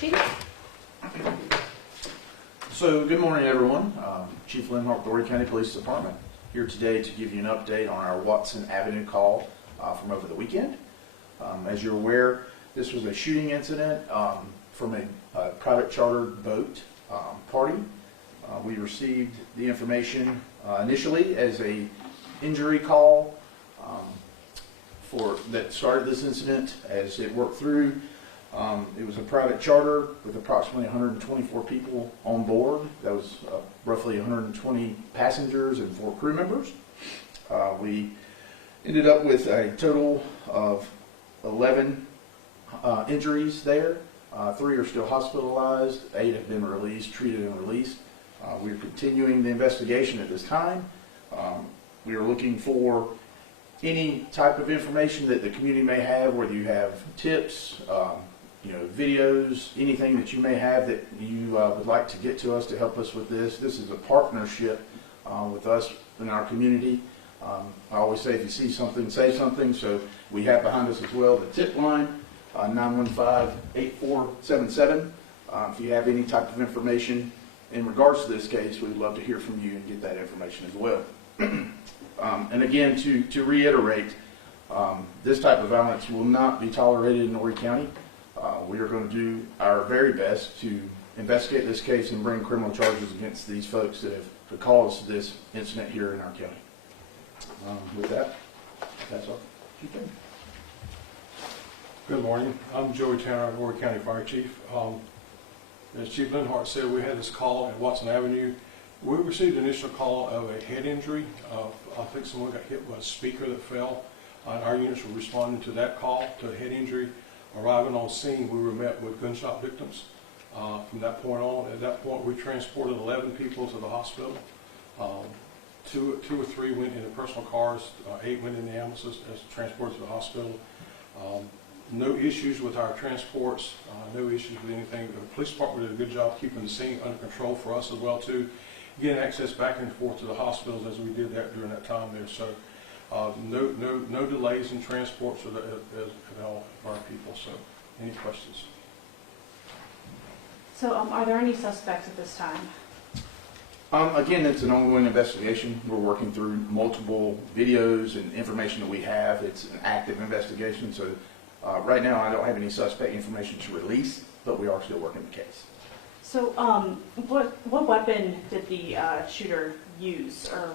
Chief? So, good morning, everyone. Chief Linhart with the Horry County Police Department here today to give you an update on our Watson Avenue call from over the weekend. As you're aware, this was a shooting incident from a private chartered boat party. We received the information initially as a injury call that started this incident. As it worked through, it was a private charter with approximately 124 people on board. That was roughly 120 passengers and 4 crew members. We ended up with a total of 11 injuries there. 3 are still hospitalized, 8 have been released, treated and released. We are continuing the investigation at this time. We are looking for any type of information that the community may have, whether you have tips, videos, anything that you may have that you would like to get to us to help us with this. This is a partnership with us in our community. I always say if you see something, say something. So we have behind us as well the tip line, 915-8477. If you have any type of information in regards to this case, we'd love to hear from you and get that information as well. And again, to reiterate, this type of violence will not be tolerated in Horry County. We are going to do our very best to investigate this case and bring criminal charges against these folks that have caused this incident here in our county. With that, that's all. Good morning. I'm Joey Tanner, Horry County Fire Chief. As Chief Linhart said, we had this call at Watson Avenue. We received an initial call of a head injury. I think someone got hit by a speaker that fell. Our units were responding to that call, to a head injury. Arriving on scene, we were met with gunshot victims. From that point on, at that point, we transported 11 people to the hospital. 2 or 3 went in the personal cars, 8 went in the ambulances as transported to the hospital. No issues with our transports, no issues with anything. The police department did a good job keeping the scene under control for us as well too. Getting access back and forth to the hospitals as we did that during that time there. So no delays in transports at all for our people. So any questions? So are there any suspects at this time? Again, it's an ongoing investigation. We're working through multiple videos and information that we have. It's an active investigation. So right now I don't have any suspect information to release, but we are still working the case. So what weapon did the shooter use, or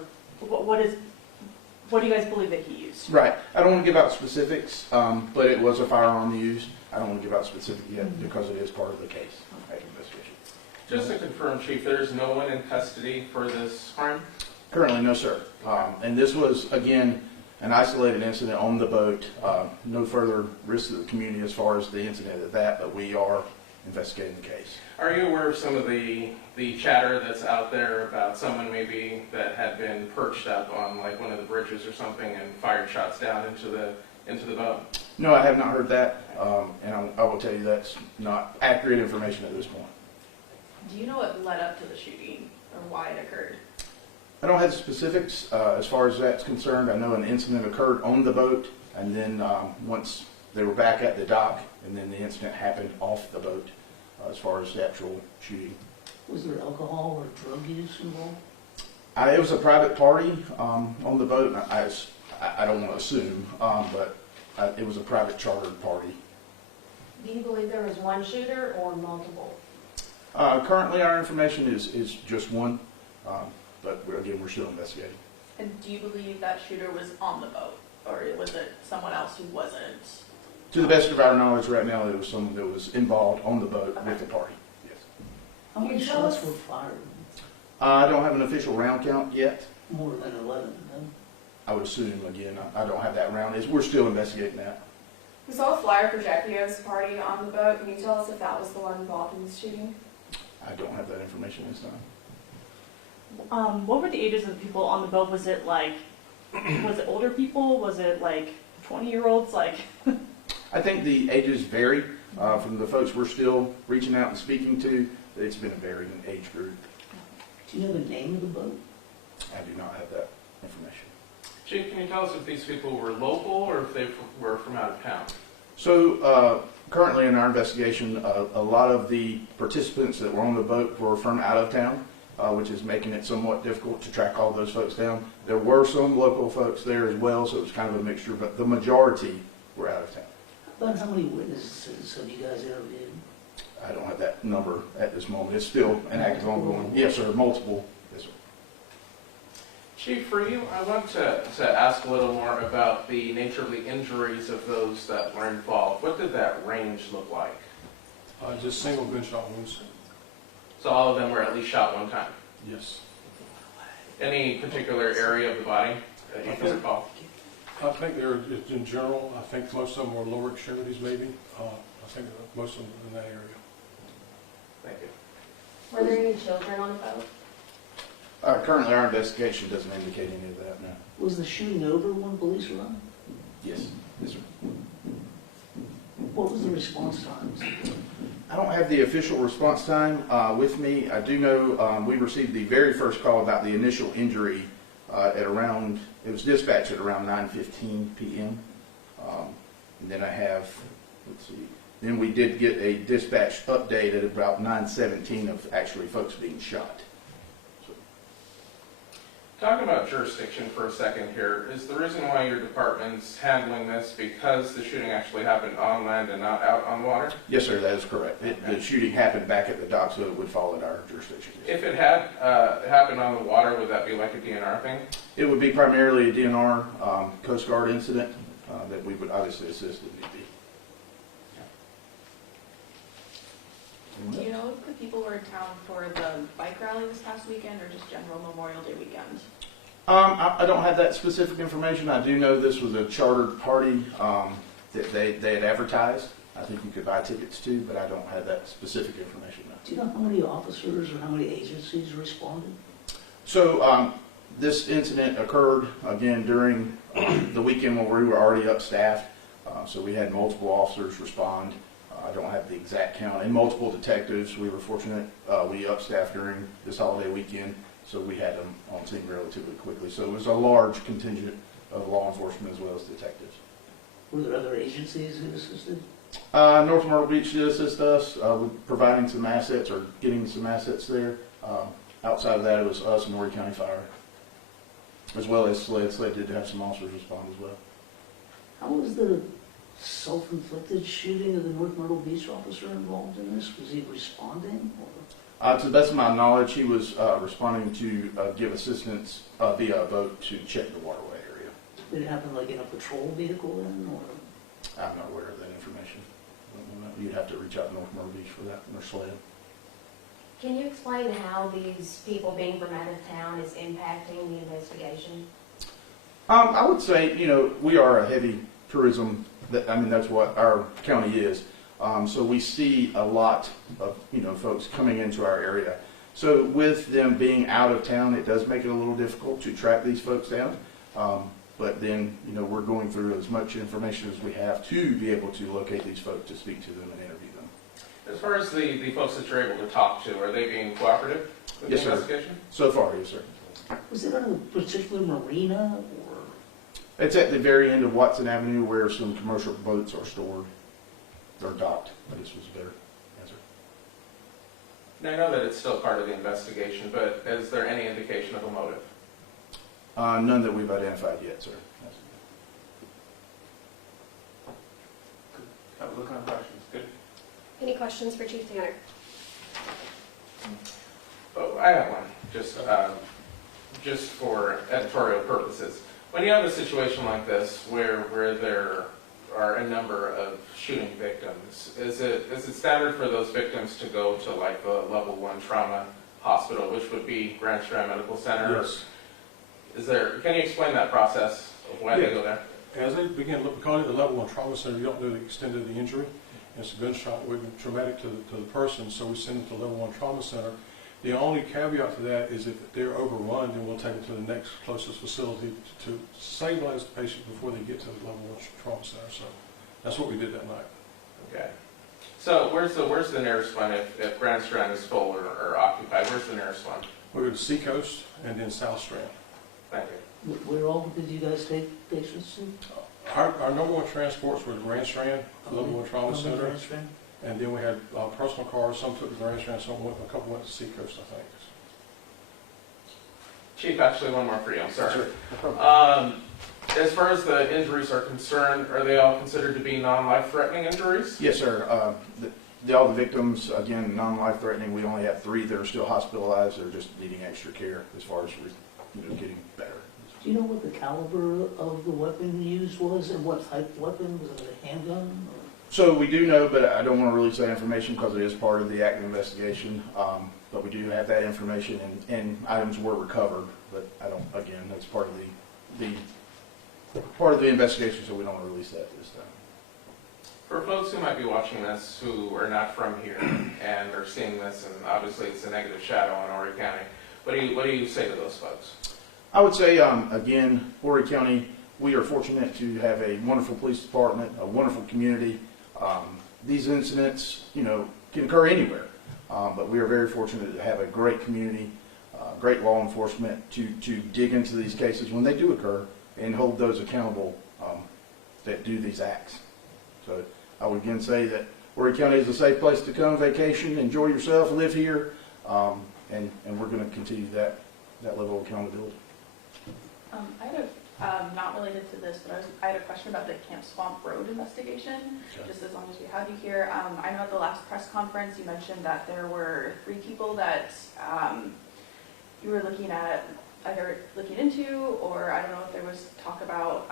what do you guys believe that he used? Right. I don't want to give out specifics, but it was a firearm used. I don't want to give out specifics yet because it is part of the case. Investigation. Just to confirm, Chief, there's no one in custody for this crime? Currently, no, sir. And this was, again, an isolated incident on the boat. No further risk to the community as far as the incident of that, but we are investigating the case. Are you aware of some of the chatter that's out there about someone maybe that had been perched up on like one of the bridges or something and fired shots down into the boat? No, I have not heard that, and I will tell you that's not accurate information at this point. Do you know what led up to the shooting or why it occurred? I don't have the specifics as far as that's concerned. I know an incident occurred on the boat, and then once they were back at the dock, and then the incident happened off the boat as far as the actual shooting. Was there alcohol or drug use involved? It was a private party on the boat. I don't want to assume, but it was a private chartered party. Do you believe there was one shooter or multiple? Currently, our information is just one, but again, we're still investigating. And do you believe that shooter was on the boat, or was it someone else who wasn't? To the best of our knowledge right now, there was someone that was involved on the boat with the party. Yes. How many shots were fired? I don't have an official round count yet. More than 11, then? I would assume, again, I don't have that round. We're still investigating that. We saw a flyer for Jacquio's party on the boat. Can you tell us if that was the one involved in the shooting? I don't have that information this time. What were the ages of the people on the boat? Was it older people? Was it like 20-year-olds? I think the ages vary from the folks we're still reaching out and speaking to. It's been a varying age group. Do you have a name of the boat? I do not have that information. Chief, can you tell us if these people were local or if they were from out of town? So Currently in our investigation, a lot of the participants that were on the boat were from out of town, which is making it somewhat difficult to track all those folks down. There were some local folks there as well, so it was kind of a mixture, but the majority were out of town. About how many witnesses have you guys interviewed? I don't have that number at this moment. It's still an active ongoing. Yes, sir, multiple. Yes, sir. Chief, for you, I want to ask a little more about the nature of the injuries of those that were involved. What did that range look like? Just single gunshot wounds. So all of them were at least shot one time. Yes. Any particular area of the body that you can recall? I think they're, in general, I think most of them were lower extremities maybe. I think most of them in that area. Thank you. Were there any children on the boat? Currently, our investigation doesn't indicate any of that, no. Was the shooting over when police arrived? Yes. Yes, sir. What was the response times? I don't have the official response time with me. I do know we received the very first call about the initial injury at around, it was dispatched at around 9:15 p.m. And then I have, let's see, then we did get a dispatch update at about 9:17 of actually folks being shot. Talk about jurisdiction for a second here. Is the reason why your department's handling this because the shooting actually happened on land and not out on water? Yes, sir, that is correct. The shooting happened back at the dock, so it would fall in our jurisdiction. If it had happened on the water, would that be like a DNR thing? It would be primarily a DNR Coast Guard incident that we would obviously assist if need be. Do you know if the people were in town for the bike rally this past weekend or just general Memorial Day weekend? I don't have that specific information. I do know this was a chartered party that they had advertised. I think you could buy tickets to, but I don't have that specific information. No. Do you know how many officers or how many agencies responded? So this incident occurred again during the weekend when we were already upstaffed. So we had multiple officers respond. I don't have the exact count, and multiple detectives. We were fortunate. We upstaffed during this holiday weekend, so we had them on scene relatively quickly. So it was a large contingent of law enforcement as well as detectives. Were there other agencies who assisted? North Myrtle Beach did assist us with providing some assets or getting some assets there. Outside of that, it was us and Horry County Fire, as well as SLED. SLED did have some officers respond as well. How was the self-inflicted shooting of the North Myrtle Beach officer involved in this? Was he responding? Or? To the best of my knowledge, he was responding to give assistance via a boat to check the waterway area. Did it happen like in a patrol vehicle then? Or? I'm not aware of that information. You'd have to reach out to North Myrtle Beach for that, or SLED. Can you explain how these people being from out of town is impacting the investigation? I would say, we are a heavy tourism, that's what our county is. So we see a lot of, folks coming into our area. So with them being out of town, it does make it a little difficult to track these folks down. But then, we're going through as much information as we have to be able to locate these folks, to speak to them and interview them. As far as the folks that you're able to talk to, are they being cooperative with Yes, the sir. investigation? So far, yes, sir. Was it on a particular marina? Or? It's at the very end of Watson Avenue where some commercial boats are stored, or docked, I guess was a better answer. Now, I know that it's still part of the investigation, but is there any indication of a motive? None that we've identified yet, sir. Yes. Have a look on questions. Good. Any questions for Chief Tanner? Oh, I have one, just for editorial purposes. When you have a situation like this where there are a number of shooting victims, is it standard for those victims to go to like the level 1 trauma hospital, which would be Grand Strand Medical Center? Yes. Can you explain that process of why they go there? As they begin, because of the level 1 trauma center, you don't know the extent of the injury. It's a gunshot would be traumatic to the person, so we send them to level 1 trauma center. The only caveat to that is if they're overrun, then we'll take them to the next closest facility to stabilize the patient before they get to the level 1 trauma center. So that's what we did that night. Okay. So where's the nearest one if Grand Strand is full or occupied? Where's the nearest one? We go to Seacoast and then South Strand. Thank you. Where all did you guys take patients to? Our number one transports were the Grand Strand, Level One Trauma Center, and then we had personal cars. Some took the Grand Strand, a couple went to Seacoast, I think. Chief, actually, one more for you. I'm sorry. Sure. As far as the injuries are concerned, are they all considered to be non-life-threatening injuries? Yes, sir. All the victims, again, non-life-threatening. We only have 3 that are still hospitalized. They're just needing extra care as far as getting better. Do you know what the caliber of the weapon used was and what type of weapon? Was it a handgun? Or? So we do know, but I don't want to release that information because it is part of the active investigation. But we do have that information, and items were recovered. But I don't. Again, that's part of the investigation, so we don't want to release that this time. For folks who might be watching this who are not from here and are seeing this, and obviously it's a negative shadow on Horry County, what do you say to those folks? I would say, again, Horry County, we are fortunate to have a wonderful police department, a wonderful community. These incidents, can occur anywhere, but we are very fortunate to have a great community, great law enforcement to dig into these cases when they do occur and hold those accountable that do these acts. So I would again say that Horry County is a safe place to come vacation, enjoy yourself, live here, and we're going to continue that level of accountability. I had not related to this, but I had a question about the Camp Swamp Road investigation, just as long as we have you here. I know at the last press conference you mentioned that there were 3 people that you were looking into, or I don't know if there was talk about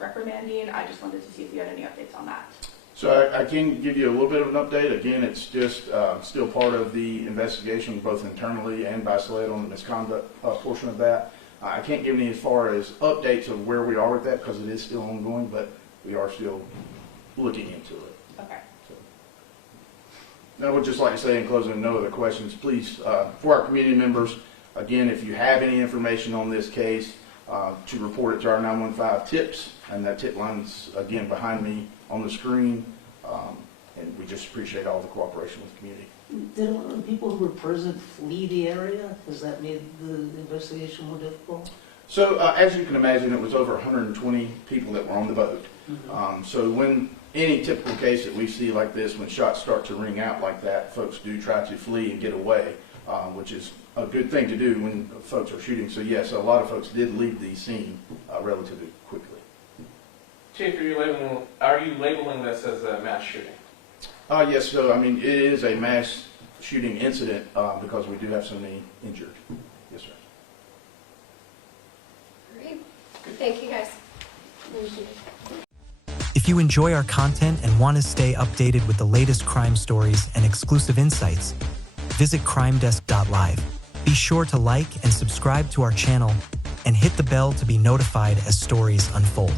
reprimanding. I just wanted to see if you had any updates on that. So I can give you a little bit of an update. Again, it's just still part of the investigation, both internally and by SLED on the misconduct portion of that. I can't give any as far as updates of where we are with that because it is still ongoing, but we are still looking into it. Okay. So, and I would just like to say in closing, no other questions, please, for our community members, again, if you have any information on this case, to report it to our 915 tips, and that tip line's, again, behind me on the screen, and we just appreciate all the cooperation with the community. Did a lot of the people who were present flee the area? Has that made the investigation more difficult? So as you can imagine, it was over 120 people that were on the boat. Mm-hmm. So when any typical case that we see like this, when shots start to ring out like that, folks do try to flee and get away, which is a good thing to do when folks are shooting. So yes, a lot of folks did leave the scene relatively quickly. Chief, are you labeling this as a mass shooting? Yes, so I mean, it is a mass shooting incident because we do have so many injured. Yes, sir. Great. Thank you, guys. If you enjoy our content and want to stay updated with the latest crime stories and exclusive insights, visit crimedesk.live. Be sure to like and subscribe to our channel and hit the bell to be notified as stories unfold.